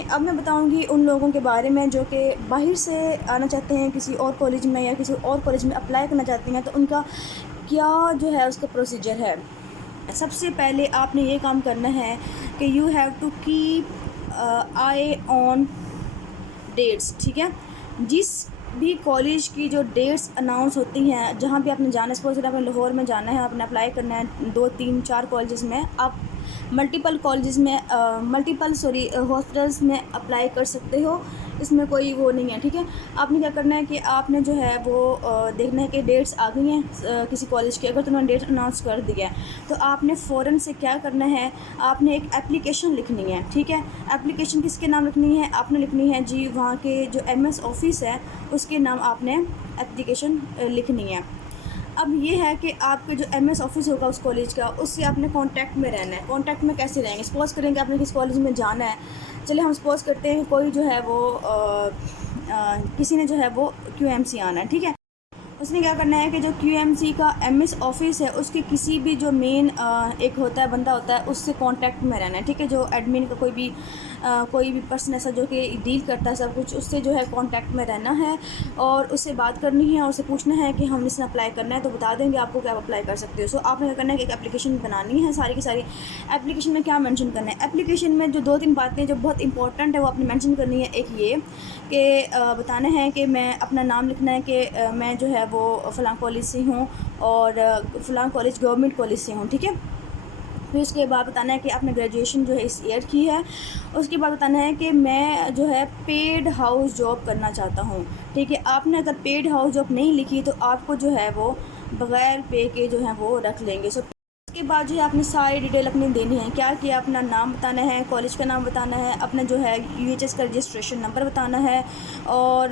کریں۔ اب میں بتاؤں گی ان لوگوں کے بارے میں جو کہ باہر سے آنا چاہتے ہیں کسی اور کالج میں یا کسی اور کالج میں اپلائی کرنا چاہتے ہیں، تو ان کا کیا جو ہے اس کا پروسیجر ہے۔ سب سے پہلے آپ نے یہ کام کرنا ہے کہ you have to keep eye on dates, ٹھیک ہے۔ جس بھی کالج کی جو ڈیٹس اناؤنس ہوتی ہیں، جہاں بھی آپ نے جانا ہے، سپوز اگر آپ نے لاہور میں جانا ہے، آپ نے اپلائی کرنا ہے 2 3 4 کالجز میں، آپ ملٹیپل کالجز میں ہاسپٹلس میں اپلائی کر سکتے ہو، اس میں کوئی وہ نہیں ہے، ٹھیک ہے۔ آپ نے کیا کرنا ہے کہ آپ نے جو ہے وہ دیکھنا ہے کہ ڈیٹس آ گئی ہیں کسی کالج کی، اگر تم نے ڈیٹ اناؤنس کر دیا ہے تو آپ نے فوراً سے کیا کرنا ہے، آپ نے ایک اپلیکیشن لکھنی ہے، ٹھیک ہے۔ اپلیکیشن کس کے نام لکھنی ہے؟ آپ نے لکھنی ہے جی وہاں کے جو ایم ایس آفس ہے اس کے نام آپ نے اپلیکیشن لکھنی ہے۔ اب یہ ہے کہ آپ کے جو ایم ایس آفس ہوگا اس کالج کا، اس سے آپ نے کانٹیکٹ میں رہنا ہے۔ کانٹیکٹ میں کیسے رہیں گے؟ سپوز کریں کہ آپ نے کس کالج میں جانا ہے، چلے ہم سپوز کرتے ہیں کوئی جو ہے وہ کسی نے جو ہے وہ کیو ایم سی آنا ہے، ٹھیک ہے۔ اس نے کیا کرنا ہے کہ جو کیو ایم سی کا ایم ایس آفس ہے اس کی کسی بھی جو مین ایک ہوتا ہے بندہ ہوتا ہے، اس سے کانٹیکٹ میں رہنا ہے، ٹھیک ہے۔ جو ایڈمن کا کوئی بھی پرسن ایسا جو کہ ڈیل کرتا ہے سب کچھ، اس سے جو ہے کانٹیکٹ میں رہنا ہے اور اس سے بات کرنی ہے اور اسے پوچھنا ہے کہ ہم اس نے اپلائی کرنا ہے تو بتا دیں گے آپ کو کہ آپ اپلائی کر سکتے ہو۔ سو آپ نے کیا کرنا ہے کہ ایک اپلیکیشن بنانی ہے، ساری کی ساری اپلیکیشن میں کیا مینشن کرنا ہے؟ اپلیکیشن میں جو 2 3 باتیں جو بہت امپورٹنٹ ہے وہ آپ نے مینشن کرنی ہے۔ ایک یہ کہ بتانا ہے کہ میں اپنا نام لکھنا ہے کہ میں جو ہے وہ فلاں کالج سے ہوں اور فلاں کالج گورنمنٹ کالج سے ہوں، ٹھیک ہے۔ پھر اس کے بعد بتانا ہے کہ آپ نے گریجویشن جو ہے اس ایئر کی ہے۔ اس کے بعد بتانا ہے کہ میں جو ہے پیڈ ہاؤس جاب کرنا چاہتا ہوں، ٹھیک ہے۔ آپ نے اگر پیڈ ہاؤس جاب نہیں لکھی تو آپ کو جو ہے وہ بغیر پے کے جو ہے وہ رکھ لیں گے۔ اس کے بعد جو ہے اپنی ساری ڈیٹیل اپنی دینی ہے، کیا کیا اپنا نام بتانا ہے، کالج کا نام بتانا ہے، اپنا جو ہے یو ایچ ایس کا رجسٹریشن نمبر بتانا ہے اور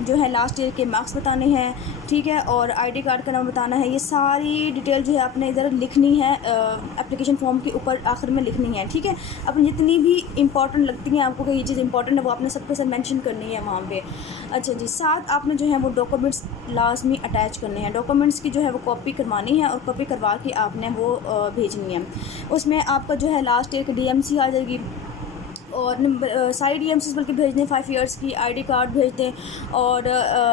جو ہے لاسٹ ایئر کے مارکس بتانے ہیں، ٹھیک ہے، اور آئی ڈی کارڈ کا نام بتانا ہے۔ یہ ساری ڈیٹیل جو ہے آپ نے ادھر لکھنی ہے اپلیکیشن فارم کے اوپر آخر میں لکھنی ہے، ٹھیک ہے۔ اپنی جتنی بھی امپورٹنٹ لگتی ہیں آپ کو کہ یہ چیز امپورٹنٹ ہے وہ آپ نے سب کے ساتھ مینشن کرنی ہے وہاں پہ۔ اچھا جی، ساتھ آپ نے جو ہے وہ ڈاکومنٹس لازمی اٹیچ کرنے ہیں، ڈاکومنٹس کی جو ہے وہ کاپی کروانی ہے اور کاپی کروا کے آپ نے وہ بھیجنی ہے۔ اس میں آپ کا جو ہے لاسٹ ایئر کی ڈی ایم سی آ جائے گی اور ساری ڈی ایم سیز بلکہ بھیج دیں، 5 ایئرس کی آئی ڈی کارڈ بھیج دیں اور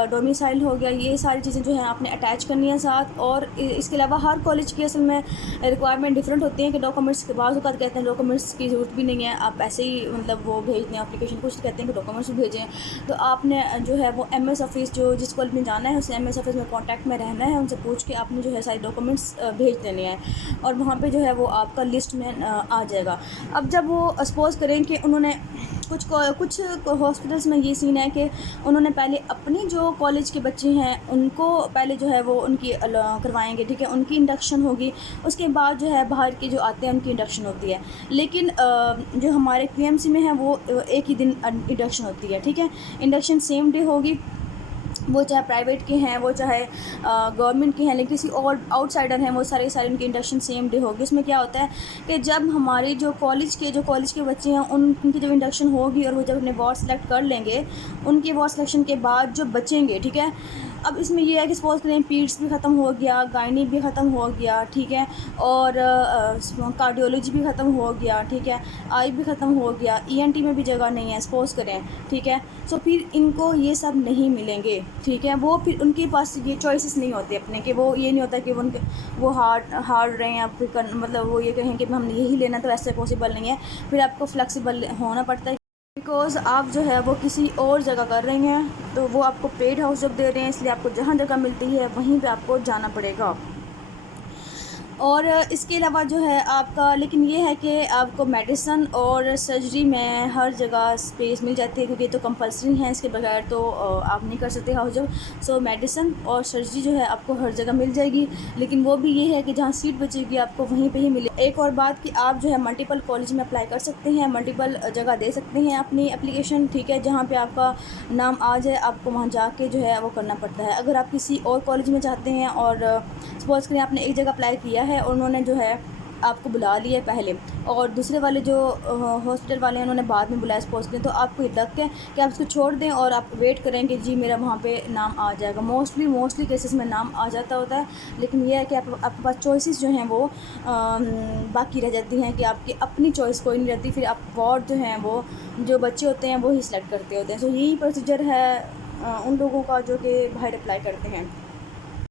ڈومیسائل ہو گیا، یہ ساری چیزیں جو ہیں آپ نے اٹیچ کرنی ہیں ساتھ۔ اور اس کے علاوہ ہر کالج کی اصل میں ریکوائرمنٹ ڈفرینٹ ہوتی ہیں کہ ڈاکومنٹس کے بعض اوقات کہتے ہیں ڈاکومنٹس کی ضرورت بھی نہیں ہے، آپ ایسے ہی مطلب وہ بھیج دیں اپلیکیشن، کچھ کہتے ہیں کہ ڈاکومنٹس بھی بھیجیں۔ تو آپ نے جو ہے وہ ایم ایس آفس جو جس کالج میں جانا ہے اس ایم ایس آفس میں کانٹیکٹ میں رہنا ہے، ان سے پوچھ کے آپ نے جو ہے سارے ڈاکومنٹس بھیج دینے ہیں اور وہاں پہ جو ہے وہ آپ کا لسٹ میں آ جائے گا۔ اب جب وہ سپوز کریں کہ انہوں نے کچھ ہاسپٹلس میں یہ سین ہے کہ انہوں نے پہلے اپنی جو کالج کے بچے ہیں ان کو پہلے جو ہے وہ ان کی کروائیں گے، ٹھیک ہے، ان کی انڈکشن ہوگی، اس کے بعد جو ہے باہر کے جو آتے ہیں ان کی انڈکشن ہوتی ہے۔ لیکن جو ہمارے پی ایم سی میں ہیں وہ ایک ہی دن انڈکشن ہوتی ہے، ٹھیک ہے۔ انڈکشن سیم ڈے ہوگی، وہ چاہے پرائیویٹ کے ہیں وہ چاہے گورنمنٹ کے ہیں، لیکن کسی اور آؤٹ سائڈر ہیں وہ سارے ان کی انڈکشن سیم ڈے ہوگی۔ اس میں کیا ہوتا ہے کہ جب ہمارے جو کالج کے بچے ہیں ان کی جب انڈکشن ہوگی اور وہ جب اپنے وارڈ سلیکٹ کر لیں گے، ان کے وارڈ سلیکشن کے بعد جو بچیں گے، ٹھیک ہے۔ اب اس میں یہ ہے کہ سپوز کریں پیڈس بھی ختم ہو گیا، گائنی بھی ختم ہو گیا، ٹھیک ہے، اور کارڈیولوجی بھی ختم ہو گیا، ٹھیک ہے، آئی بھی ختم ہو گیا، ای این ٹی میں بھی جگہ نہیں ہے سپوز کریں، ٹھیک ہے۔ سو پھر ان کو یہ سب نہیں ملیں گے، ٹھیک ہے۔ وہ پھر ان کے پاس یہ چوائسیز نہیں ہوتے اپنے کہ وہ یہ نہیں ہوتا کہ وہ ہارڈ رہیں آپ مطلب وہ یہ کہیں کہ ہم نے یہی لینا، تو ایسے پاسبل نہیں ہے، پھر آپ کو فلیکسیبل ہونا پڑتا ہے بیکاز آپ جو ہے وہ کسی اور جگہ کر رہی ہیں تو وہ آپ کو پیڈ ہاؤس جب دے رہے ہیں، اس لیے آپ کو جہاں جگہ ملتی ہے وہیں پہ آپ کو جانا پڑے گا۔ اور اس کے علاوہ جو ہے آپ کا لیکن یہ ہے کہ آپ کو میڈیسن اور سرجری میں ہر جگہ اسپیس مل جاتی ہے کیونکہ یہ تو کمپلسری ہیں، اس کے بغیر تو آپ نہیں کر سکتے ہاؤس جب۔ سو میڈیسن اور سرجری جو ہے آپ کو ہر جگہ مل جائے گی، لیکن وہ بھی یہ ہے کہ جہاں سیٹ بچے گی آپ کو وہیں پہ ہی ملے۔ ایک اور بات کہ آپ جو ہے ملٹیپل کالج میں اپلائی کر سکتے ہیں، ملٹیپل جگہ دے سکتے ہیں اپنی اپلیکیشن، ٹھیک ہے، جہاں پہ آپ کا نام آ جائے آپ کو وہاں جا کے جو ہے وہ کرنا پڑتا ہے۔ اگر آپ کسی اور کالج میں چاہتے ہیں اور سپوز کریں آپ نے ایک جگہ اپلائی کیا ہے اور انہوں نے جو ہے آپ کو بلا لیا پہلے، اور دوسرے والے جو ہاسپٹل والے ہیں انہوں نے بعد میں بلایا پوسٹ دیں، تو آپ کو یہ لگ ہے کہ آپ اس کو چھوڑ دیں اور آپ ویٹ کریں کہ جی میرا وہاں پہ نام آ جائے گا۔ موسٹلی کیسز میں نام آ جاتا ہوتا ہے، لیکن یہ ہے کہ آپ کے پاس چوائسیز جو ہیں وہ باقی رہ جاتی ہیں، کہ آپ کی اپنی چوائس کوئی نہیں رہتی، پھر آپ وارڈ جو ہیں وہ جو بچے ہوتے ہیں وہی سلیکٹ کرتے ہوتے ہیں۔ سو یہی پروسیجر ہے ان لوگوں کا جو کہ باہر اپلائی کرتے ہیں۔